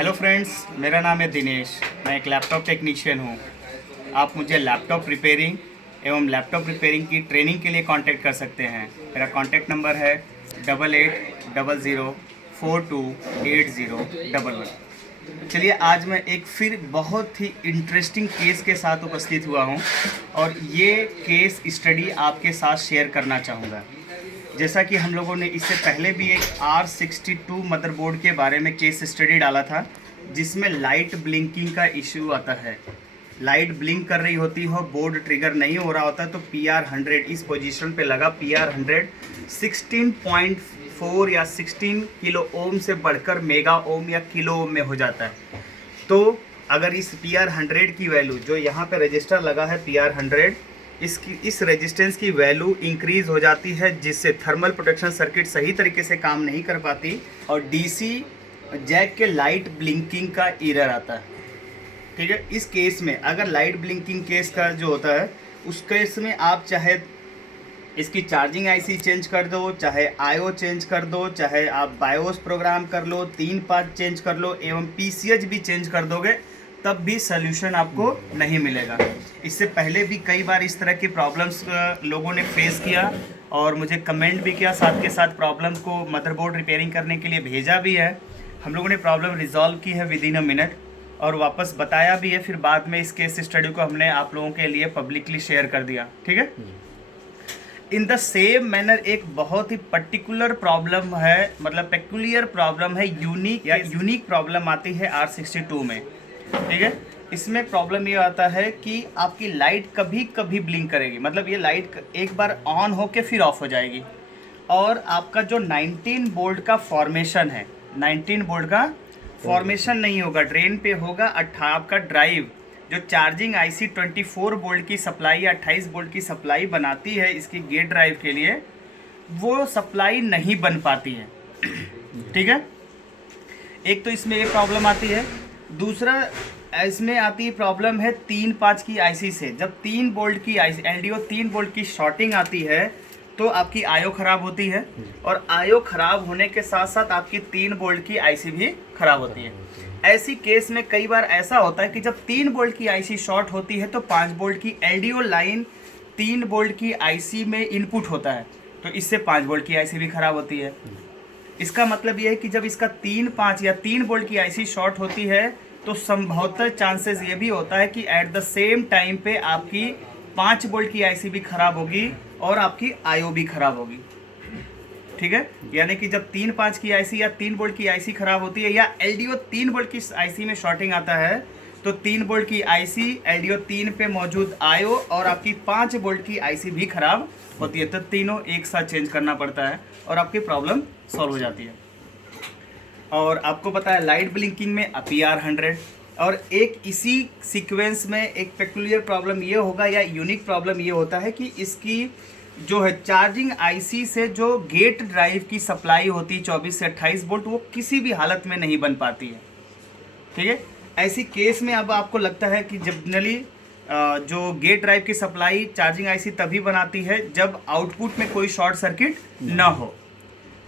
Hello friends, मेरा नाम है दिनेश। मैं एक लैपटॉप टेक्नीशियन हूँ। आप मुझे लैपटॉप रिपेयरिंग एवं लैपटॉप रिपेयरिंग की ट्रेनिंग के लिए कांटेक्ट कर सकते हैं। मेरा कांटेक्ट नंबर है 8800428011। चलिए, आज मैं एक फिर बहुत ही इंटरेस्टिंग केस के साथ उपस्थित हुआ हूँ और ये केस स्टडी आपके साथ शेयर करना चाहूँगा। जैसा कि हम लोगों ने इससे पहले भी एक R62 मदरबोर्ड के बारे में केस स्टडी डाला था, जिसमें लाइट ब्लिंकिंग का इशू आता है। लाइट ब्लिंक कर रही होती हो, बोर्ड ट्रिगर नहीं हो रहा होता, तो PR100 इस पोजीशन पे लगा। PR100 16.4 या 16 किलो ओम से बढ़कर मेगा ओम या किलो ओम में हो जाता है। तो अगर इस PR100 की वैल्यू जो यहाँ पे रजिस्टर लगा है PR100, इस रेजिस्टेंस की वैल्यू इंक्रीज हो जाती है, जिससे थर्मल प्रोटेक्शन सर्किट सही तरीके से काम नहीं कर पाती और DC जैक के लाइट ब्लिंकिंग का एरर आता है। ठीक है, इस केस में अगर लाइट ब्लिंकिंग केस का जो होता है, उस केस में आप चाहे इसकी चार्जिंग IC चेंज कर दो, चाहे IO चेंज कर दो, चाहे आप बायोस प्रोग्राम कर लो, 3 पार्ट चेंज कर लो एवं PCH भी चेंज कर दोगे, तब भी सल्यूशन आपको नहीं मिलेगा। इससे पहले भी कई बार इस तरह की प्रॉब्लम्स लोगों ने फेस किया और मुझे कमेंट भी किया, साथ के साथ प्रॉब्लम को मदरबोर्ड रिपेयरिंग करने के लिए भेजा भी है। हम लोगों ने प्रॉब्लम रिजॉल्व की है विद इन अ मिनट और वापस बताया भी है। फिर बाद में इस केस स्टडी को हमने आप लोगों के लिए पब्लिकली शेयर कर दिया। ठीक है, इन द सेम मैनर एक बहुत ही पर्टिकुलर प्रॉब्लम है, मतलब पेक्युलियर प्रॉब्लम है, यूनिक प्रॉब्लम आती है R62 में। ठीक है, इसमें प्रॉब्लम ये आता है कि आपकी लाइट कभी कभी ब्लिंक करेगी, मतलब ये लाइट एक बार ऑन होके फिर ऑफ हो जाएगी और आपका जो 19 वोल्ट का फॉर्मेशन है, 19 वोल्ट का फॉर्मेशन नहीं होगा, ड्रेन पे होगा। आपका ड्राइव जो चार्जिंग IC 24 वोल्ट की सप्लाई या 28 वोल्ट की सप्लाई बनाती है इसकी गेट ड्राइव के लिए, वो सप्लाई नहीं बन पाती है। ठीक है, एक तो इसमें एक प्रॉब्लम आती है। दूसरा इसमें आती है प्रॉब्लम है 3-5 की IC से। जब 3 वोल्ट की IC LDO 3 वोल्ट की शॉर्टिंग आती है तो आपकी IO ख़राब होती है और IO ख़राब होने के साथ साथ आपकी 3 वोल्ट की IC भी ख़राब होती है। ऐसी केस में कई बार ऐसा होता है कि जब 3 वोल्ट की IC शॉर्ट होती है तो 5 वोल्ट की LDO लाइन 3 वोल्ट की IC में इनपुट होता है, तो इससे 5 वोल्ट की IC भी ख़राब होती है। इसका मतलब ये है कि जब इसका 3-5 या 3 वोल्ट की IC शॉर्ट होती है तो संभवतः चांसेस ये भी होता है कि एट द सेम टाइम पे आपकी 5 वोल्ट की IC भी ख़राब होगी और आपकी IO भी ख़राब होगी। ठीक है, यानी कि जब 3-5 की IC या 3 वोल्ट की IC ख़राब होती है या LDO 3 वोल्ट की IC में शॉर्टिंग आता है, तो 3 वोल्ट की IC LDO 3 पे मौजूद IO और आपकी 5 वोल्ट की IC भी ख़राब होती है। तो तीनों एक साथ चेंज करना पड़ता है और आपकी प्रॉब्लम सॉल्व हो जाती है। और आपको पता है लाइट ब्लिंकिंग में PR100 और एक इसी सीक्वेंस में एक पेक्युलियर प्रॉब्लम ये होगा या यूनिक प्रॉब्लम ये होता है कि इसकी जो है चार्जिंग IC से जो गेट ड्राइव की सप्लाई होती है 24 से 28 वोल्ट, वो किसी भी हालत में नहीं बन पाती है। ठीक है, ऐसी केस में अब आपको लगता है कि जनरली जो गेट ड्राइव की सप्लाई चार्जिंग IC तभी बनाती है जब आउटपुट में कोई शॉर्ट सर्किट ना हो।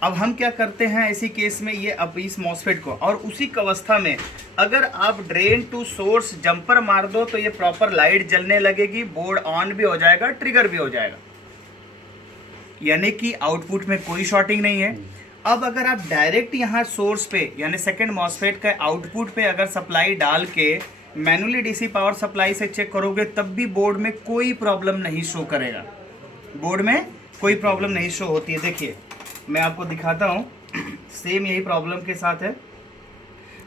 अब हम क्या करते हैं ऐसी केस में, ये अब इस मॉसफेट को और उसी अवस्था में अगर आप ड्रेन टू सोर्स जंपर मार दो तो ये प्रॉपर लाइट जलने लगेगी, बोर्ड ऑन भी हो जाएगा, ट्रिगर भी हो जाएगा, यानी कि आउटपुट में कोई शॉर्टिंग नहीं है। अब अगर आप डायरेक्ट यहाँ सोर्स पे यानी सेकेंड मॉसफेट का आउटपुट पे अगर सप्लाई डाल के मैनुअली DC पावर सप्लाई से चेक करोगे, तब भी बोर्ड में कोई प्रॉब्लम नहीं शो करेगा, बोर्ड में कोई प्रॉब्लम नहीं शो होती है। देखिए मैं आपको दिखाता हूँ, सेम यही प्रॉब्लम के साथ है।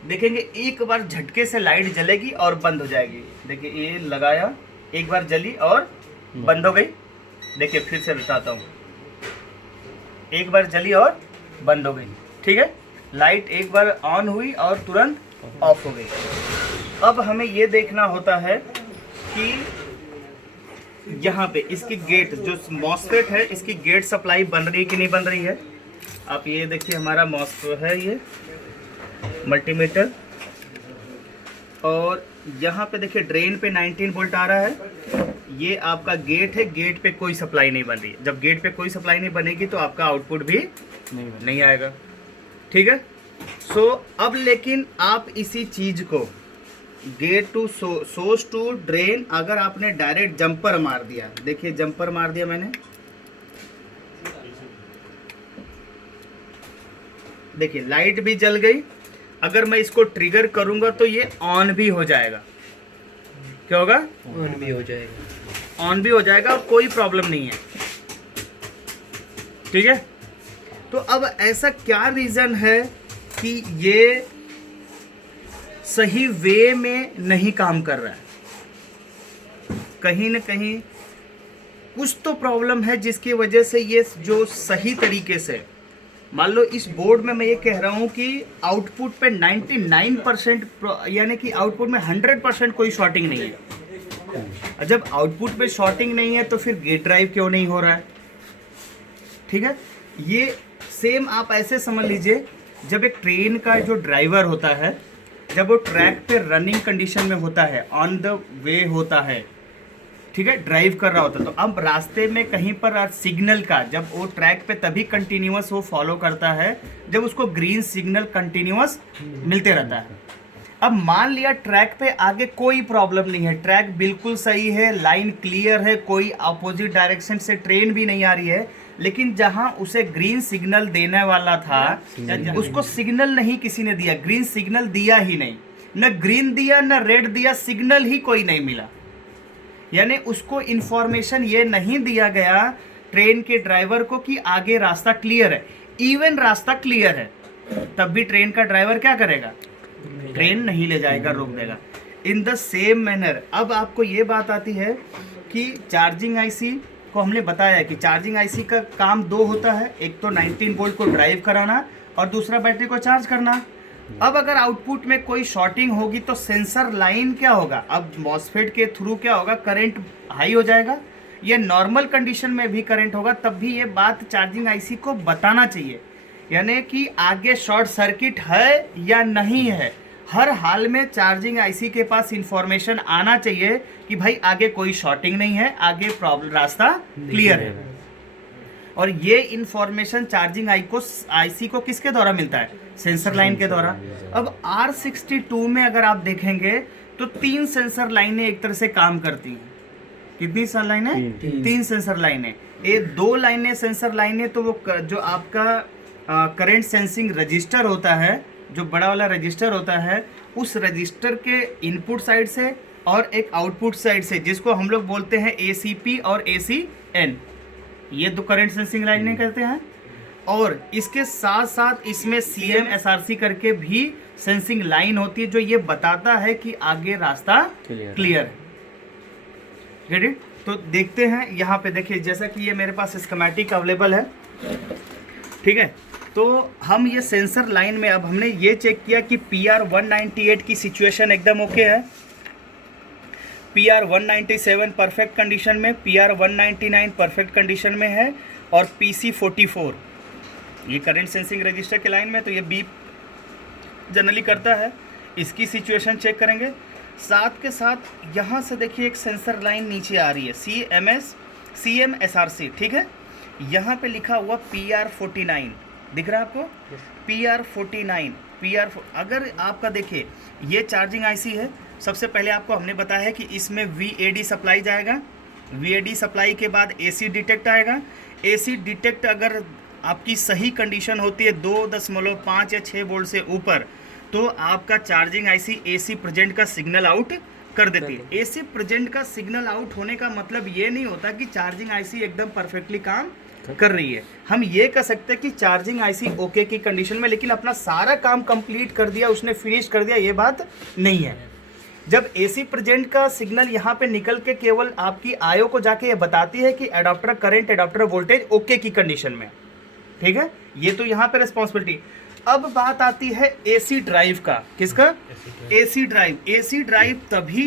देखेंगे एक बार झटके से लाइट जलेगी और बंद हो जाएगी। देखिए ये लगाया, एक बार जली और बंद हो गई। देखिए फिर से बताता हूँ, एक बार जली और बंद हो गई। ठीक है, लाइट एक बार ऑन हुई और तुरंत ऑफ हो गई। अब हमें ये देखना होता है कि यहाँ पे इसकी गेट जो मॉसफेट है, इसकी गेट सप्लाई बन रही है कि नहीं बन रही है। आप ये देखिए, हमारा मॉसफेट है ये मल्टीमीटर और यहाँ पे देखिए ड्रेन पे 19 वोल्ट आ रहा है, ये आपका गेट है, गेट पे कोई सप्लाई नहीं बन रही है। जब गेट पे कोई सप्लाई नहीं बनेगी तो आपका आउटपुट भी नहीं आएगा। ठीक है, सो अब लेकिन आप इसी चीज को gate to source to drain, अगर आपने डायरेक्ट जंपर मार दिया, देखिए जंपर मार दिया मैंने, देखिए लाइट भी जल गई। अगर मैं इसको ट्रिगर करूंगा तो ये ऑन भी हो जाएगा। क्या होगा? ऑन भी हो जाएगा, ऑन भी हो जाएगा और कोई प्रॉब्लम नहीं है। ठीक है, तो अब ऐसा क्या रीजन है कि ये सही वे में नहीं काम कर रहा है? कहीं ना कहीं कुछ तो प्रॉब्लम है जिसकी वजह से ये जो सही तरीके से, मान लो इस बोर्ड में मैं ये कह रहा हूँ कि आउटपुट पे 99% यानी कि आउटपुट में 100% कोई शॉर्टिंग नहीं है। जब आउटपुट पे शॉर्टिंग नहीं है तो फिर गेट ड्राइव क्यों नहीं हो रहा है? ठीक है, ये सेम आप ऐसे समझ लीजिए, जब एक ट्रेन का जो ड्राइवर होता है, जब वो ट्रैक पे रनिंग कंडीशन में होता है, ऑन द वे होता है, ठीक है, ड्राइव कर रहा होता है, तो अब रास्ते में कहीं पर सिग्नल का, जब वो ट्रैक पे तभी कंटिन्यूअस वो फॉलो करता है जब उसको ग्रीन सिग्नल कंटिन्यूअस मिलते रहता है। अब मान लिया ट्रैक पे आगे कोई प्रॉब्लम नहीं है, ट्रैक बिल्कुल सही है, लाइन क्लियर है, कोई अपोजिट डायरेक्शन से ट्रेन भी नहीं आ रही है, लेकिन जहां उसे ग्रीन सिग्नल देने वाला था उसको सिग्नल नहीं किसी ने दिया, ग्रीन सिग्नल दिया ही नहीं, न ग्रीन दिया न रेड दिया, सिग्नल ही कोई नहीं मिला। यानी उसको इंफॉर्मेशन ये नहीं दिया गया ट्रेन के ड्राइवर को कि आगे रास्ता क्लियर है। इवन रास्ता क्लियर है तब भी ट्रेन का ड्राइवर क्या करेगा? ट्रेन नहीं ले जाएगा, रोक देगा। इन द सेम मैनर अब आपको ये बात आती है कि चार्जिंग आईसी को हमने बताया कि चार्जिंग आईसी का काम दो होता है, एक तो 19 वोल्ट को ड्राइव कराना और दूसरा बैटरी को चार्ज करना। अब अगर आउटपुट में कोई शॉर्टिंग होगी तो सेंसर लाइन क्या होगा? अब मॉसफेट के थ्रू क्या होगा? करंट हाई हो जाएगा। ये नॉर्मल कंडीशन में भी करंट होगा, तब भी ये बात चार्जिंग आईसी को बताना चाहिए, यानी कि आगे शॉर्ट सर्किट है या नहीं है। हर हाल में चार्जिंग आईसी के पास इंफॉर्मेशन आना चाहिए कि भाई आगे कोई शॉर्टिंग नहीं है, आगे प्रॉब्लम रास्ता क्लियर है। और ये इंफॉर्मेशन चार्जिंग आईसी को किसके द्वारा मिलता है? सेंसर लाइन के द्वारा। अब R62 में अगर आप देखेंगे तो 3 सेंसर लाइनें एक तरह से काम करती हैं। कितनी सेंसर लाइनें? 3 सेंसर लाइनें। ये 2 लाइनें सेंसर लाइनें तो वो जो आपका करंट सेंसिंग रजिस्टर होता है, जो बड़ा वाला रजिस्टर होता है, उस रजिस्टर के इनपुट साइड से और एक आउटपुट साइड से, जिसको हम लोग बोलते हैं ACP और ACN, ये 2 करंट सेंसिंग लाइनें कहते हैं। और इसके साथ साथ इसमें CM SRC करके भी सेंसिंग लाइन होती है, जो ये बताता है कि आगे रास्ता क्लियर है। Get it? तो देखते हैं यहाँ पे, देखिए जैसा कि ये मेरे पास स्कीमेटिक अवेलेबल है, ठीक है। तो हम ये सेंसर लाइन में अब हमने ये चेक किया कि PR 198 की सिचुएशन एकदम ओके है, PR 197 परफेक्ट कंडीशन में, PR 199 परफेक्ट कंडीशन में है, और PC 44 ये करंट सेंसिंग रजिस्टर के लाइन में, तो ये बीप जनरली करता है, इसकी सिचुएशन चेक करेंगे। साथ के साथ यहाँ से देखिए एक सेंसर लाइन नीचे आ रही है, CM SRC, ठीक है। यहाँ पे लिखा हुआ PR 49 दिख रहा है आपको? PR 49 अगर आपका देखिए ये चार्जिंग आईसी है, सबसे पहले आपको हमने बताया है कि इसमें VAD सप्लाई जाएगा, VAD सप्लाई के बाद AC डिटेक्ट आएगा। AC डिटेक्ट अगर आपकी सही कंडीशन होती है 2.5 या 6 वोल्ट से ऊपर, तो आपका चार्जिंग आईसी AC प्रेजेंट का सिग्नल आउट कर देती है। AC प्रेजेंट का सिग्नल आउट होने का मतलब ये नहीं होता कि चार्जिंग आईसी एकदम परफेक्टली काम कर रही है। हम ये कह सकते हैं कि चार्जिंग आईसी ओके की कंडीशन में, लेकिन अपना सारा काम कंप्लीट कर दिया, उसने फिनिश कर दिया, ये बात नहीं है। जब AC प्रेजेंट का सिग्नल यहाँ पे निकल के केवल आपकी आयो को जाके ये बताती है कि adapter current, adapter voltage okay की कंडीशन में, ठीक है, ये तो यहाँ पे रिस्पॉन्सिबिलिटी। अब बात आती है AC ड्राइव का। किसका? AC ड्राइव तभी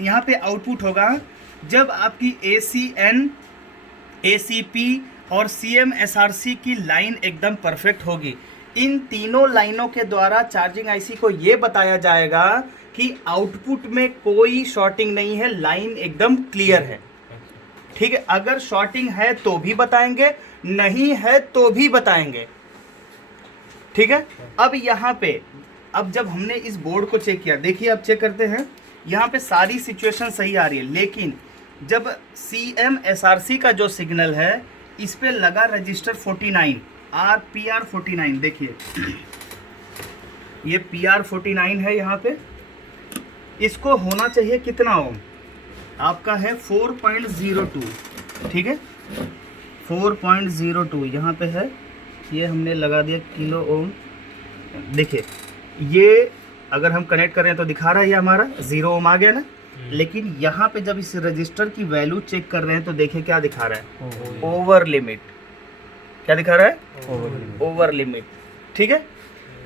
यहाँ पे आउटपुट होगा जब आपकी ACN, ACP और CM SRC की लाइन एकदम परफेक्ट होगी। इन तीनों लाइनों के द्वारा चार्जिंग आईसी को ये बताया जाएगा कि आउटपुट में कोई शॉर्टिंग नहीं है, लाइन एकदम क्लियर है, ठीक है। अगर शॉर्टिंग है तो भी बताएंगे, नहीं है तो भी बताएंगे, ठीक है। अब यहाँ पे अब जब हमने इस बोर्ड को चेक किया, देखिए अब चेक करते हैं, यहाँ पे सारी सिचुएशन सही आ रही है, लेकिन जब CMSRC का जो सिग्नल है इस पे लगा रजिस्टर 49 PR 49, देखिए ये PR 49 है यहाँ पे, इसको होना चाहिए कितना ओम, आपका है 4.02, ठीक है 4.02 यहाँ पे है, ये हमने लगा दिया किलो ओम। देखिए ये अगर हम कनेक्ट कर रहे हैं तो दिखा रहा है ये हमारा 0 ओम आ गया ना, लेकिन यहाँ पे जब इस रजिस्टर की वैल्यू चेक कर रहे हैं तो देखिए क्या दिखा रहा है, ओवर लिमिट। क्या दिखा रहा है, ओवर लिमिट, ठीक है।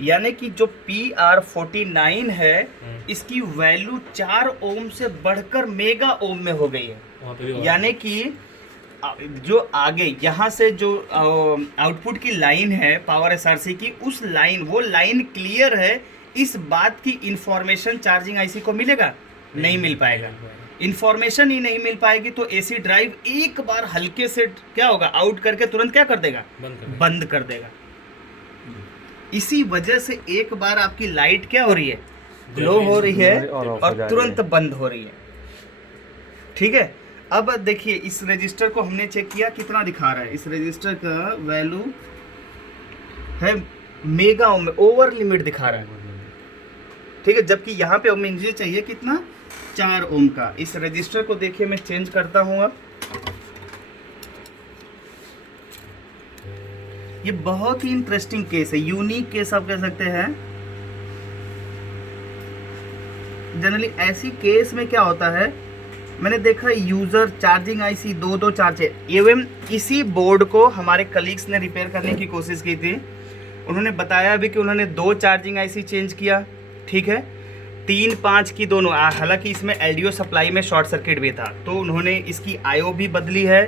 यानी कि जो PR 49 है इसकी वैल्यू 4 ओम से बढ़कर मेगा ओम में हो गई है। यानी कि जो आगे यहाँ से जो आउटपुट की लाइन है पावर SRC की, उस लाइन, वो लाइन क्लियर है, इस बात की इंफॉर्मेशन चार्जिंग IC को मिलेगा, नहीं मिल पाएगा। इंफॉर्मेशन ही नहीं मिल पाएगी तो AC ड्राइव एक बार हल्के से क्या होगा, आउट करके तुरंत क्या कर देगा, बंद कर देगा। इसी वजह से एक बार आपकी लाइट क्या हो रही है, ग्लो हो रही है और तुरंत बंद हो रही है, ठीक है। अब देखिए इस रजिस्टर को हमने चेक किया, कितना दिखा रहा है, इस रजिस्टर का वैल्यू है मेगा ओम में, ओवर लिमिट दिखा रहा है, ठीक है। जबकि यहाँ पे मुझे चाहिए कितना, 4 ओम का। इस रजिस्टर को देखिए मैं चेंज करता हूँ अब। ये बहुत ही इंटरेस्टिंग केस है, यूनिक केस आप कह सकते हैं। जनरली ऐसी केस में क्या होता है, मैंने देखा यूजर चार्जिंग IC दो चार्जर, एवं इसी बोर्ड को हमारे कलीग्स ने रिपेयर करने की कोशिश की थी। उन्होंने बताया भी कि उन्होंने 2 चार्जिंग IC चेंज किया, ठीक है, 3-5 की दोनों, हालांकि इसमें LDO सप्लाई में शॉर्ट सर्किट भी था तो उन्होंने इसकी IO भी बदली है,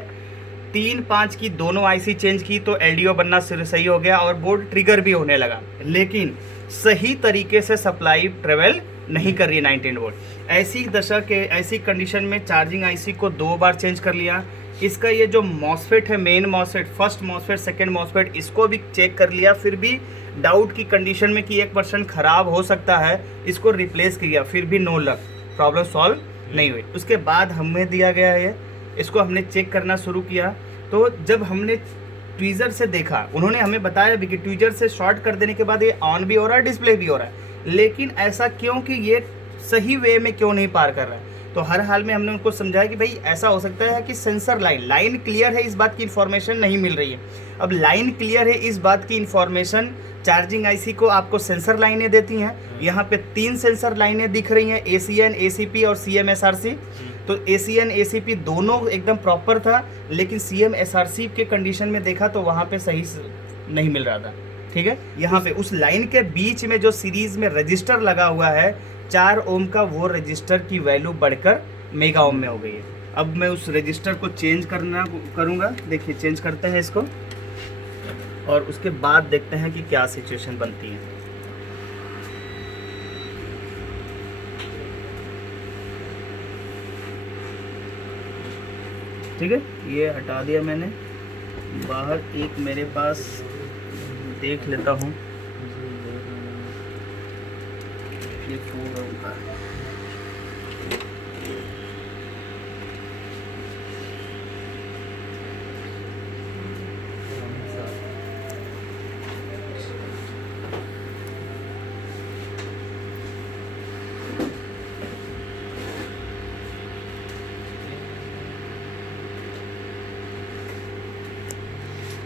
3-5 की दोनों IC चेंज की तो LDO बनना सही हो गया और बोर्ड ट्रिगर भी होने लगा, लेकिन सही तरीके से सप्लाई ट्रेवल नहीं कर रही है 19 वोल्ट। ऐसी दशा के, ऐसी कंडीशन में चार्जिंग IC को 2 बार चेंज कर लिया। इसका ये जो मॉसफेट है, main MOSFET, first MOSFET, second MOSFET, इसको भी चेक कर लिया, फिर भी डाउट की कंडीशन में कि 1% ख़राब हो सकता है, इसको रिप्लेस किया, फिर भी नो लक, प्रॉब्लम सॉल्व नहीं हुई। उसके बाद हमें दिया गया है, इसको हमने चेक करना शुरू किया। तो जब हमने ट्वीज़र से देखा, उन्होंने हमें बताया भी कि ट्वीज़र से शॉर्ट कर देने के बाद ये ऑन भी हो रहा है, डिस्प्ले भी हो रहा है, लेकिन ऐसा क्यों कि ये सही वे में क्यों नहीं पार कर रहा है। तो हर हाल में हमने उनको समझाया कि भाई ऐसा हो सकता है कि सेंसर लाइन क्लियर है, इस बात की इन्फॉर्मेशन नहीं मिल रही है। अब लाइन क्लियर है, इस बात की इन्फॉर्मेशन चार्जिंग IC को आपको सेंसर लाइनें देती हैं। यहाँ पे 3 सेंसर लाइनें दिख रही हैं, ACN, ACP और CMSRC। तो ACN, ACP दोनों एकदम प्रॉपर था, लेकिन CMSRC के कंडीशन में देखा तो वहाँ पे सही नहीं मिल रहा था, ठीक है। यहाँ पे उस लाइन के बीच में जो सीरीज में रजिस्टर लगा हुआ है 4 ओम का, वो रजिस्टर की वैल्यू बढ़कर मेगा ओम में हो गई है। अब मैं उस रजिस्टर को चेंज करूँगा। देखिए चेंज करते हैं इसको और उसके बाद देखते हैं कि क्या सिचुएशन बनती है। ठीक है, ये हटा दिया मैंने बाहर। एक मेरे पास देख लेता हूँ, ये 4 ओम का है।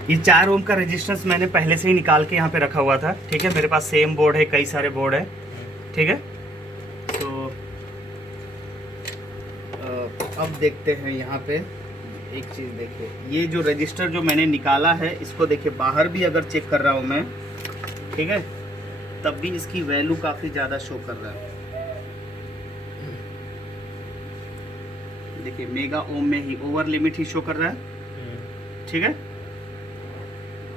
ये 4 ओम का रेजिस्टेंस मैंने पहले से ही निकाल के यहाँ पे रखा हुआ था, ठीक है। मेरे पास सेम बोर्ड है, कई सारे बोर्ड है, ठीक है। तो अब देखते हैं यहाँ पे एक चीज़। देखिए ये जो रजिस्टर जो मैंने निकाला है, इसको देखिए बाहर भी अगर चेक कर रहा हूँ मैं, ठीक है, तब भी इसकी वैल्यू काफ़ी ज़्यादा शो कर रहा है। देखिए मेगा ओम में ही ओवर लिमिट ही शो कर रहा है, ठीक है।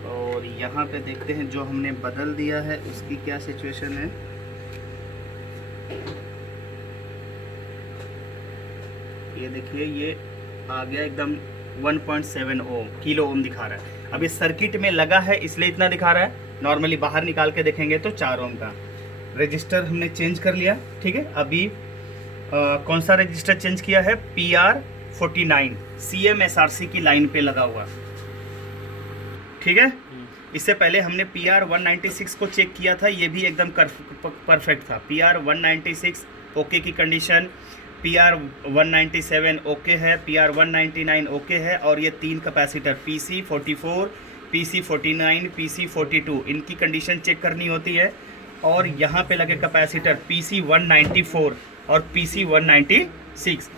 और यहाँ पे देखते हैं जो हमने बदल दिया है उसकी क्या सिचुएशन है। ये देखिए ये आ गया एकदम 1.7 ओम, किलो ओम दिखा रहा है। अब इस सर्किट में लगा है इसलिए इतना दिखा रहा है, नॉर्मली बाहर निकाल के देखेंगे तो 4 ओम का। रजिस्टर हमने चेंज कर लिया, ठीक है। अभी कौन सा रजिस्टर चेंज किया है? PR49 CMSRC की लाइन पे लगा हुआ, ठीक है। इससे पहले हमने PR196 को चेक किया था, ये भी एकदम परफेक्ट था। PR196 ओके की कंडीशन, PR197 ओके है, PR199 ओके है, और ये 3 कैपेसिटर PC44, PC49, PC42 इनकी कंडीशन चेक करनी होती है। और यहाँ पे लगे कैपेसिटर PC194 और PC196,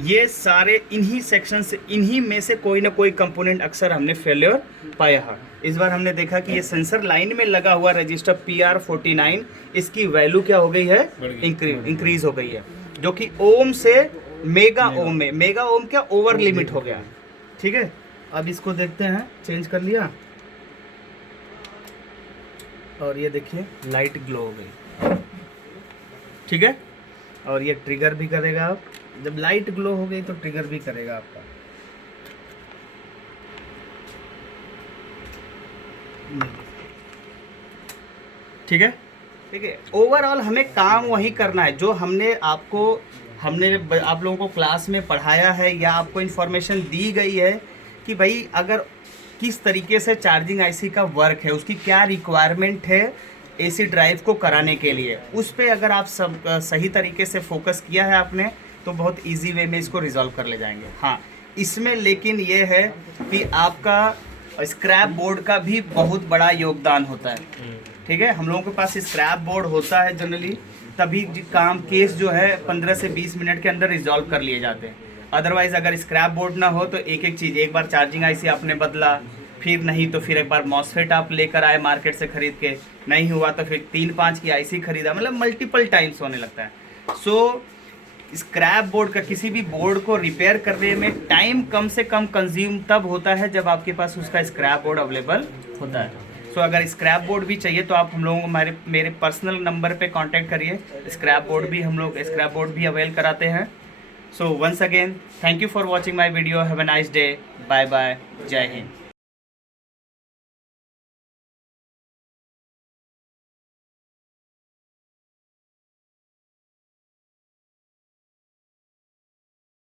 ये सारे इन्हीं सेक्शन से, इन्हीं में से कोई ना कोई कंपोनेंट अक्सर हमने फेलियर पाया है। इस बार हमने देखा कि ये सेंसर लाइन में लगा हुआ रजिस्टर PR49, इसकी वैल्यू क्या हो गई है? इंक्रीज हो गई है, जो कि ओम से मेगा ओम में, मेगा ओम क्या ओवर लिमिट हो गया, ठीक है। अब इसको देखते हैं, चेंज कर लिया और ये देखिए लाइट ग्लो हो गई, ठीक है। और ये ट्रिगर भी करेगा, आप जब लाइट ग्लो हो गई तो ट्रिगर भी करेगा आपका। ठीक है, ठीक है। ओवरऑल हमें काम वही करना है जो हमने आप लोगों को क्लास में पढ़ाया है या आपको इन्फॉर्मेशन दी गई है कि भाई अगर किस तरीके से चार्जिंग आईसी का वर्क है, उसकी क्या रिक्वायरमेंट है एसी ड्राइव को कराने के लिए, उस पे अगर आप सब सही तरीके से फोकस किया है आपने, तो बहुत इजी वे में इसको रिजॉल्व कर ले जाएंगे। हाँ, इसमें लेकिन ये है कि आपका स्क्रैप बोर्ड का भी बहुत बड़ा योगदान होता है, ठीक है। हम लोगों के पास स्क्रैप बोर्ड होता है जनरली, तभी काम केस जो है 15 से 20 मिनट के अंदर रिजॉल्व कर लिए जाते हैं। अदरवाइज अगर स्क्रैप बोर्ड ना हो तो एक एक चीज़, एक बार चार्जिंग आईसी आपने बदला, फिर नहीं तो फिर एक बार मॉसफेट आप लेकर आए मार्केट से खरीद के, नहीं हुआ तो फिर 3-5 की आईसी खरीदा, मतलब मल्टीपल टाइम्स होने लगता है। सो स्क्रैप बोर्ड का, किसी भी बोर्ड को रिपेयर करने में टाइम कम से कम कंज्यूम तब होता है जब आपके पास उसका स्क्रैप बोर्ड अवेलेबल होता है। सो अगर स्क्रैप बोर्ड भी चाहिए तो आप हम लोगों को मेरे पर्सनल नंबर पे कांटेक्ट करिए। स्क्रैप बोर्ड भी अवेल कराते हैं। So once again thank you for watching my video. Have a nice day. Bye bye. जय हिंद।